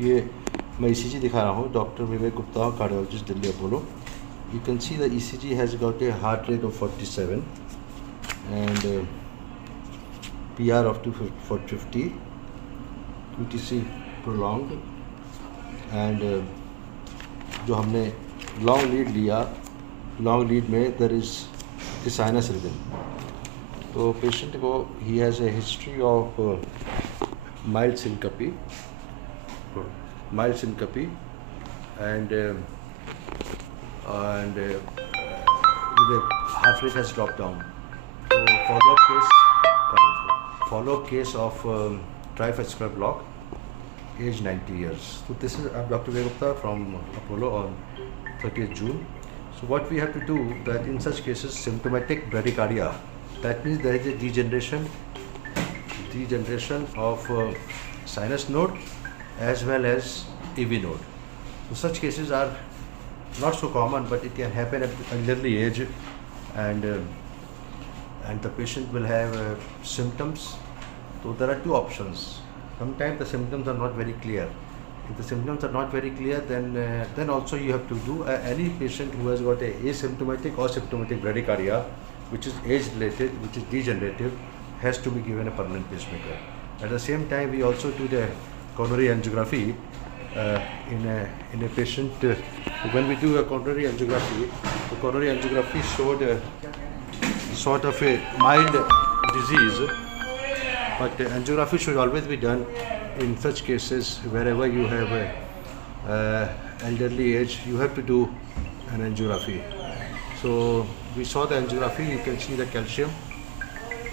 ये मैं ईसीजी दिखा रहा हूँ, doctor Vivek Gupta, cardiologist, Delhi Apollo. You can see the ECG has got a heart rate of 47 and PR of 450, QTC prolonged, and जो हमने long lead लिया, लॉन्ग लीड में there is the sinus rhythm. तो patient को he has a history of mild syncope and the heart rate has dropped down. So follow-up case of trifascicular block, age 90 years. So this is Dr. Vegupta from Apollo on 30th June. So what we have to do that in such cases, symptomatic bradycardia, that means there is a degeneration of sinus node as well as AV node. So such cases are not so common, but it can happen at an early age, and the patient will have symptoms. So there are two options. Sometimes the symptoms are not very clear. If the symptoms are not very clear, then also you have to do any patient who has got a asymptomatic or symptomatic bradycardia, which is age related, which is degenerative, has to be given a permanent pacemaker. At the same time, we also do the coronary angiography in a patient. When we do a coronary angiography, the coronary angiography showed a sort of a mild disease, but angiography should always be done in such cases. Wherever you have a elderly age, you have to do an angiography. So we saw the angiography. You can see the calcium,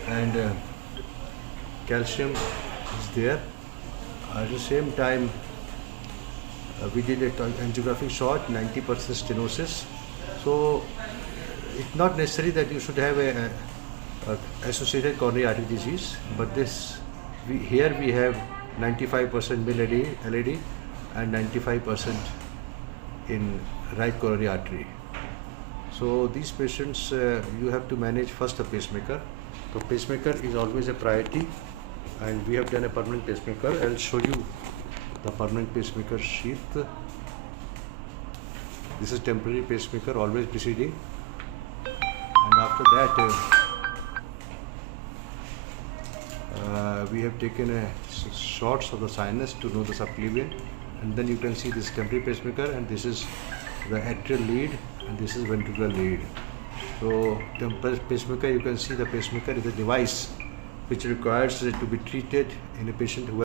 and calcium is there. At the same time, we did an angiography shot, 90% stenosis. So it's not necessary that you should have a associated coronary artery disease, but here we have 95% mil LAD and 95% in right coronary artery. So these patients, you have to manage first a pacemaker. So pacemaker is always a priority, and we have done a permanent pacemaker. I'll show you the permanent pacemaker sheath. This is temporary pacemaker, always preceding, and after that we have taken shots of the sinus to know the subclavian, and then you can see this temporary pacemaker, and this is the atrial lead, and this is ventricular lead. So temporary pacemaker, you can see the pacemaker is a device which requires it to be treated in a patient who